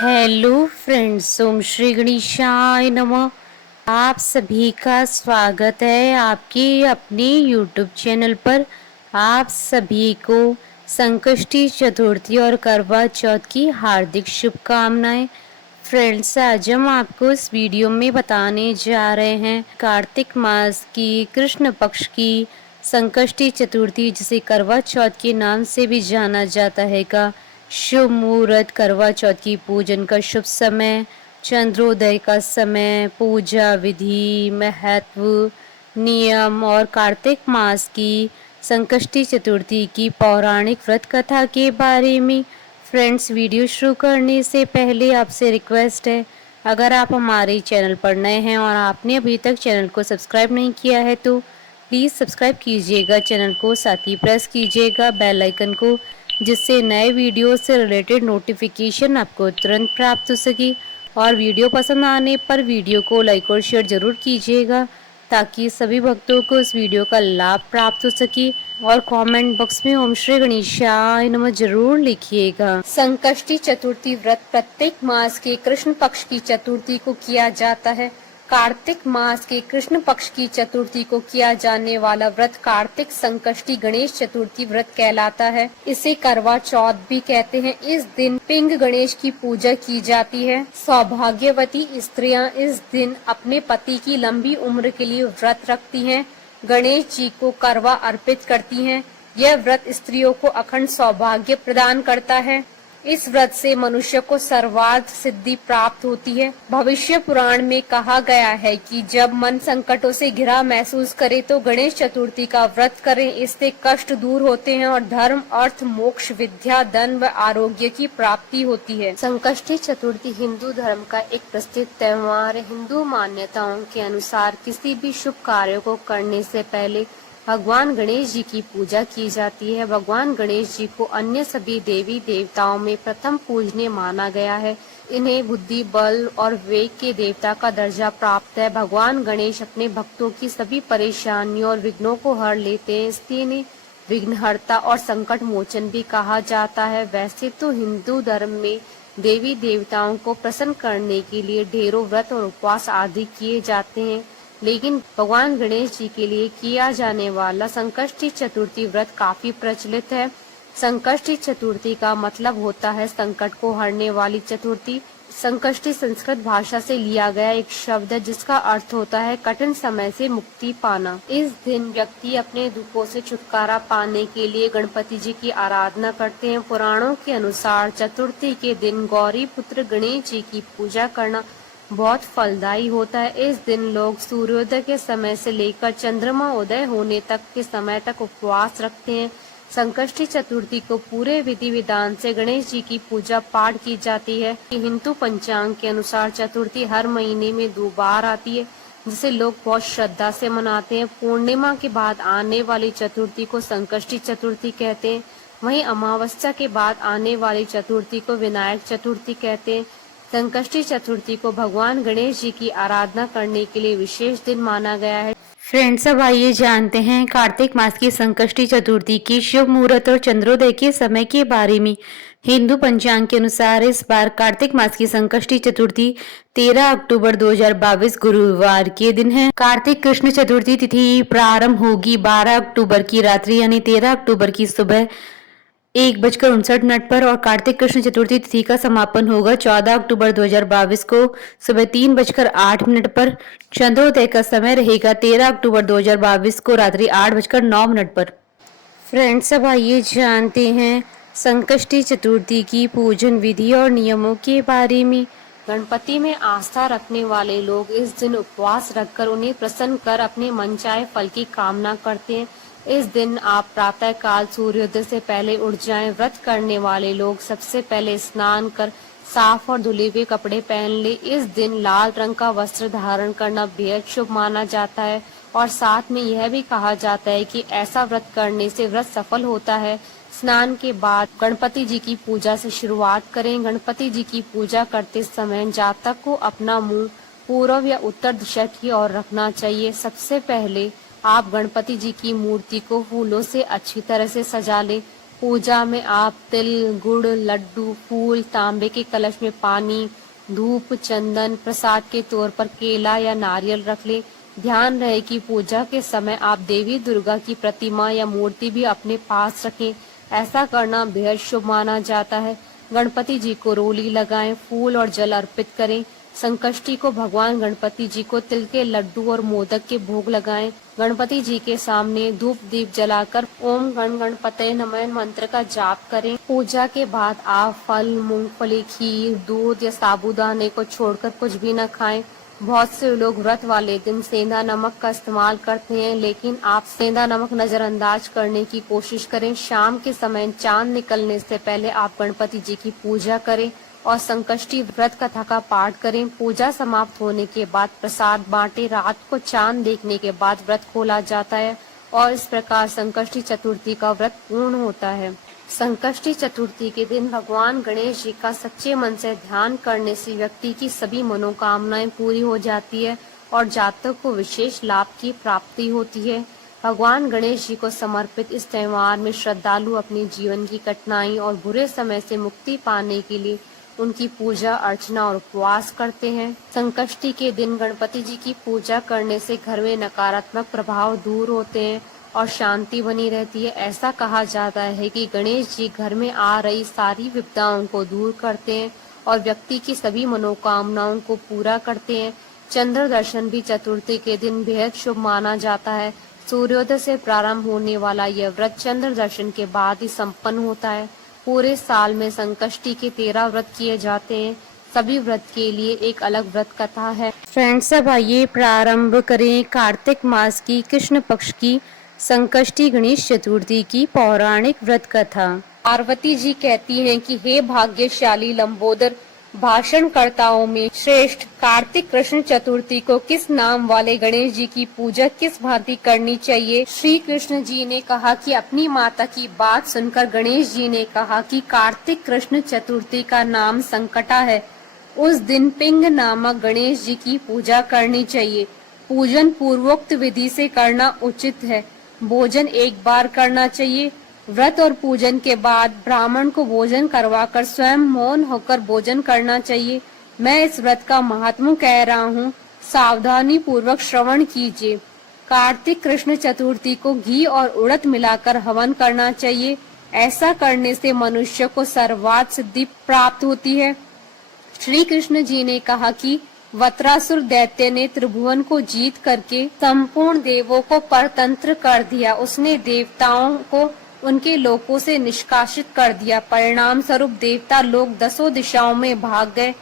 Hello friends, ओम श्री गणेशाय नमः। आप सभी का स्वागत है आपके अपने यूट्यूब चैनल पर। आप सभी को संकष्टी चतुर्थी और करवा चौथ की हार्दिक शुभकामनाएं। फ्रेंड्स, आज हम आपको इस वीडियो में बताने जा रहे हैं कार्तिक मास की कृष्ण पक्ष की संकष्टी चतुर्थी, जिसे करवा चौथ के नाम से भी जाना जाता है, का शुभ मुहूर्त, करवा चौथ की पूजन का शुभ समय, चंद्रोदय का समय, पूजा विधि, महत्व, नियम और कार्तिक मास की संकष्टी चतुर्थी की पौराणिक व्रत कथा के बारे में। फ्रेंड्स, वीडियो शुरू करने से पहले आपसे रिक्वेस्ट है, अगर आप हमारे चैनल पर नए हैं और आपने अभी तक चैनल को सब्सक्राइब नहीं किया है तो प्लीज़ सब्सक्राइब कीजिएगा चैनल को, साथ ही प्रेस कीजिएगा बेल आइकन को, जिससे नए वीडियो से रिलेटेड नोटिफिकेशन आपको तुरंत प्राप्त हो सके। और वीडियो पसंद आने पर वीडियो को लाइक और शेयर जरूर कीजिएगा, ताकि सभी भक्तों को इस वीडियो का लाभ प्राप्त हो सके। और कमेंट बॉक्स में ओम श्री गणेशाय नमः जरूर लिखिएगा। संकष्टी चतुर्थी व्रत प्रत्येक मास के कृष्ण पक्ष की चतुर्थी को किया जाता है। कार्तिक मास के कृष्ण पक्ष की चतुर्थी को किया जाने वाला व्रत कार्तिक संकष्टी गणेश चतुर्थी व्रत कहलाता है। इसे करवा चौथ भी कहते हैं। इस दिन पिंग गणेश की पूजा की जाती है। सौभाग्यवती स्त्रियां इस दिन अपने पति की लंबी उम्र के लिए व्रत रखती हैं, गणेश जी को करवा अर्पित करती हैं। यह व्रत स्त्रियों को अखंड सौभाग्य प्रदान करता है। इस व्रत से मनुष्य को सर्वार्थ सिद्धि प्राप्त होती है। भविष्य पुराण में कहा गया है कि जब मन संकटों से घिरा महसूस करे तो गणेश चतुर्थी का व्रत करें। इससे कष्ट दूर होते हैं और धर्म, अर्थ, मोक्ष, विद्या, धन व आरोग्य की प्राप्ति होती है। संकष्टी चतुर्थी हिंदू धर्म का एक प्रसिद्ध त्योहार है। हिंदू मान्यताओं के अनुसार किसी भी शुभ कार्य को करने से पहले भगवान गणेश जी की पूजा की जाती है। भगवान गणेश जी को अन्य सभी देवी देवताओं में प्रथम पूजनीय माना गया है। इन्हें बुद्धि, बल और वेग के देवता का दर्जा प्राप्त है। भगवान गणेश अपने भक्तों की सभी परेशानियों और विघ्नों को हर लेते हैं, इसलिए इन्हें विघ्नहर्ता और संकट मोचन भी कहा जाता है। वैसे तो हिंदू धर्म में देवी देवताओं को प्रसन्न करने के लिए ढेरों व्रत और उपवास आदि किए जाते हैं, लेकिन भगवान गणेश जी के लिए किया जाने वाला संकष्टी चतुर्थी व्रत काफी प्रचलित है। संकष्टी चतुर्थी का मतलब होता है संकट को हरने वाली चतुर्थी। संकष्टी संस्कृत भाषा से लिया गया एक शब्द है, जिसका अर्थ होता है कठिन समय से मुक्ति पाना। इस दिन व्यक्ति अपने दुखों से छुटकारा पाने के लिए गणपति जी की आराधना करते हैं। पुराणों के अनुसार चतुर्थी के दिन गौरी पुत्र गणेश जी की पूजा करना बहुत फलदायी होता है। इस दिन लोग सूर्योदय के समय से लेकर चंद्रमा उदय होने तक के समय तक उपवास रखते हैं। संकष्टी चतुर्थी को पूरे विधि विधान से गणेश जी की पूजा पाठ की जाती है। हिंदू पंचांग के अनुसार चतुर्थी हर महीने में 2 बार आती है, जिसे लोग बहुत श्रद्धा से मनाते हैं। पूर्णिमा के बाद आने वाली चतुर्थी को संकष्टी चतुर्थी कहते हैं। वहीं अमावस्या के बाद आने वाली चतुर्थी को विनायक चतुर्थी कहते हैं। संकष्टी चतुर्थी को भगवान गणेश जी की आराधना करने के लिए विशेष दिन माना गया है। फ्रेंड्स, अब आइए जानते हैं कार्तिक मास की संकष्टी चतुर्थी की शुभ मुहूर्त और चंद्रोदय के समय के बारे में। हिंदू पंचांग के अनुसार इस बार कार्तिक मास की संकष्टी चतुर्थी 13 अक्टूबर 2022 गुरुवार के दिन है। कार्तिक कृष्ण चतुर्थी तिथि प्रारंभ होगी 12 अक्टूबर की रात्रि यानी 13 अक्टूबर की सुबह 1:59 पर और कार्तिक कृष्ण चतुर्थी तिथि का समापन होगा 14 अक्टूबर 2022 को सुबह 3:08 पर। चंद्रोदय का समय रहेगा 13 अक्टूबर 2022 को रात्रि 8:09 पर। फ्रेंड्स, अब आइए जानते हैं संकष्टी चतुर्थी की पूजन विधि और नियमों के बारे में। गणपति में आस्था रखने वाले लोग इस दिन उपवास रखकर उन्हें प्रसन्न कर अपने मनचाहे फल की कामना करते हैं। इस दिन आप प्रातः काल सूर्योदय से पहले उठ जाएं। व्रत करने वाले लोग सबसे पहले स्नान कर साफ और धुले हुए कपड़े पहन ले। इस दिन लाल रंग का वस्त्र धारण करना बेहद शुभ माना जाता है और साथ में यह भी कहा जाता है कि ऐसा व्रत करने से व्रत सफल होता है। स्नान के बाद गणपति जी की पूजा से शुरुआत करें। गणपति जी की पूजा करते समय जातक को अपना मुंह पूर्व या उत्तर दिशा की ओर रखना चाहिए। सबसे पहले आप गणपति जी की मूर्ति को फूलों से अच्छी तरह से सजा लें। पूजा में आप तिल, गुड़, लड्डू, फूल, तांबे के कलश में पानी, धूप, चंदन, प्रसाद के तौर पर केला या नारियल रख लें। ध्यान रहे कि पूजा के समय आप देवी दुर्गा की प्रतिमा या मूर्ति भी अपने पास रखें। ऐसा करना बेहद शुभ माना जाता है। गणपति जी को रोली लगाएं, फूल और जल अर्पित करें। संकष्टी को भगवान गणपति जी को तिल के लड्डू और मोदक के भोग लगाएं। गणपति जी के सामने धूप दीप जलाकर ओम गण गणपते नमः मंत्र का जाप करें। पूजा के बाद आप फल, मूंगफली, खीर, दूध या साबूदाने को छोड़कर कुछ भी न खाएं। बहुत से लोग व्रत वाले दिन सेंधा नमक का इस्तेमाल करते हैं, लेकिन आप सेंधा नमक नजरअंदाज करने की कोशिश करें। शाम के समय चांद निकलने से पहले आप गणपति जी की पूजा करें और संकष्टी व्रत कथा का पाठ करें। पूजा समाप्त होने के बाद प्रसाद बांटे। रात को चांद देखने के बाद व्रत खोला जाता है और इस प्रकार संकष्टी चतुर्थी का व्रत पूर्ण होता है। संकष्टी चतुर्थी के दिन भगवान गणेश जी का सच्चे मन से ध्यान करने से व्यक्ति की सभी मनोकामनाएं पूरी हो जाती है और जातक को विशेष लाभ की प्राप्ति होती है। भगवान गणेश जी को समर्पित इस त्योहार में श्रद्धालु अपने जीवन की कठिनाई और बुरे समय से मुक्ति पाने के लिए उनकी पूजा अर्चना और उपवास करते हैं। संकष्टी के दिन गणपति जी की पूजा करने से घर में नकारात्मक प्रभाव दूर होते हैं और शांति बनी रहती है। ऐसा कहा जाता है कि गणेश जी घर में आ रही सारी विपदाओं को दूर करते हैं और व्यक्ति की सभी मनोकामनाओं को पूरा करते हैं। चंद्र दर्शन भी चतुर्थी के दिन बेहद शुभ माना जाता है। सूर्योदय से प्रारंभ होने वाला यह व्रत चंद्र दर्शन के बाद ही संपन्न होता है। पूरे साल में संकष्टी के 13 व्रत किए जाते हैं। सभी व्रत के लिए एक अलग व्रत कथा है। फ्रेंड्स, अब आइए प्रारंभ करें कार्तिक मास की कृष्ण पक्ष की संकष्टी गणेश चतुर्थी की पौराणिक व्रत कथा। पार्वती जी कहती हैं कि हे भाग्यशाली लंबोदर, भाषणकर्ताओं में श्रेष्ठ कार्तिक कृष्ण चतुर्थी को किस नाम वाले गणेश जी की पूजा किस भांति करनी चाहिए। श्री कृष्ण जी ने कहा कि अपनी माता की बात सुनकर गणेश जी ने कहा कि कार्तिक कृष्ण चतुर्थी का नाम संकटा है। उस दिन पिंग नामक गणेश जी की पूजा करनी चाहिए। पूजन पूर्वोक्त विधि से करना उचित है। भोजन एक बार करना चाहिए। व्रत और पूजन के बाद ब्राह्मण को भोजन करवाकर स्वयं मौन होकर भोजन करना चाहिए। मैं इस व्रत का महात्म्य कह रहा हूँ, सावधानी पूर्वक श्रवण कीजिए। कार्तिक कृष्ण चतुर्थी को घी और उड़द मिलाकर हवन करना चाहिए। ऐसा करने से मनुष्य को सर्वार्थ सिद्धि प्राप्त होती है। श्री कृष्ण जी ने कहा कि वत्रासुर दैत्य ने त्रिभुवन को जीत करके संपूर्ण देवों को परतंत्र कर दिया। उसने देवताओं को उनके लोकों से निष्कासित कर दिया। परिणाम स्वरूप देवता लोग 10 दिशाओं में भाग गए।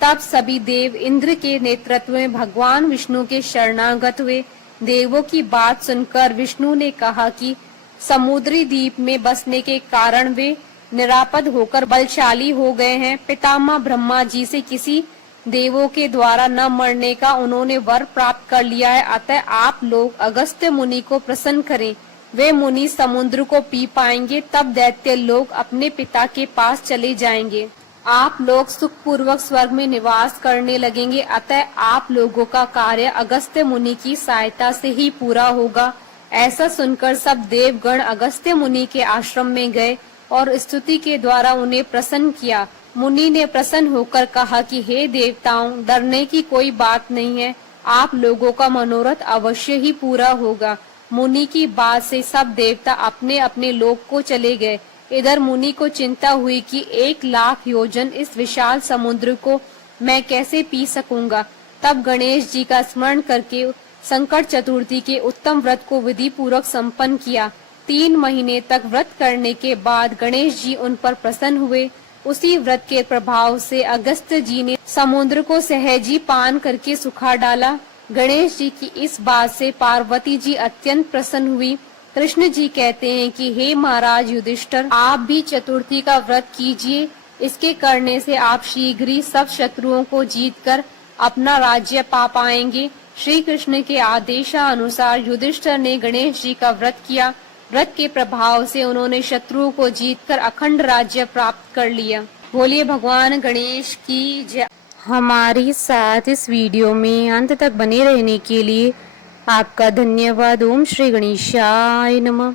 तब सभी देव इंद्र के नेतृत्व में भगवान विष्णु के शरणागत हुए। देवों की बात सुनकर विष्णु ने कहा कि समुद्री द्वीप में बसने के कारण वे निरापद होकर बलशाली हो गए हैं। पितामह ब्रह्मा जी से किसी देवों के द्वारा न मरने का उन्होंने वर प्राप्त कर लिया है। अतः आप लोग अगस्त्य मुनि को प्रसन्न करें। वे मुनि समुद्र को पी पाएंगे, तब दैत्य लोग अपने पिता के पास चले जाएंगे। आप लोग सुखपूर्वक स्वर्ग में निवास करने लगेंगे। अतः आप लोगों का कार्य अगस्त्य मुनि की सहायता से ही पूरा होगा। ऐसा सुनकर सब देवगण अगस्त्य मुनि के आश्रम में गए और स्तुति के द्वारा उन्हें प्रसन्न किया। मुनि ने प्रसन्न होकर कहा कि हे देवताओं, डरने की कोई बात नहीं है। आप लोगों का मनोरथ अवश्य ही पूरा होगा। मुनि की बात से सब देवता अपने अपने लोक को चले गए। इधर मुनि को चिंता हुई कि 1,00,000 योजन इस विशाल समुद्र को मैं कैसे पी सकूंगा। तब गणेश जी का स्मरण करके संकट चतुर्थी के उत्तम व्रत को विधि पूर्वक संपन्न किया। 3 महीने तक व्रत करने के बाद गणेश जी उन पर प्रसन्न हुए। उसी व्रत के प्रभाव से अगस्त्य जी ने समुद्र को सहजी पान करके सुखा डाला। गणेश जी की इस बात से पार्वती जी अत्यंत प्रसन्न हुई। कृष्ण जी कहते हैं कि हे महाराज युधिष्ठिर, आप भी चतुर्थी का व्रत कीजिए। इसके करने से आप शीघ्र ही सब शत्रुओं को जीतकर अपना राज्य पा पाएंगे। श्री कृष्ण के आदेशानुसार युधिष्ठिर ने गणेश जी का व्रत किया। व्रत के प्रभाव से उन्होंने शत्रुओं को जीतकर अखंड राज्य प्राप्त कर लिया। बोलिए भगवान गणेश की जय। हमारे साथ इस वीडियो में अंत तक बने रहने के लिए आपका धन्यवाद। ओम श्री गणेशाय नमः।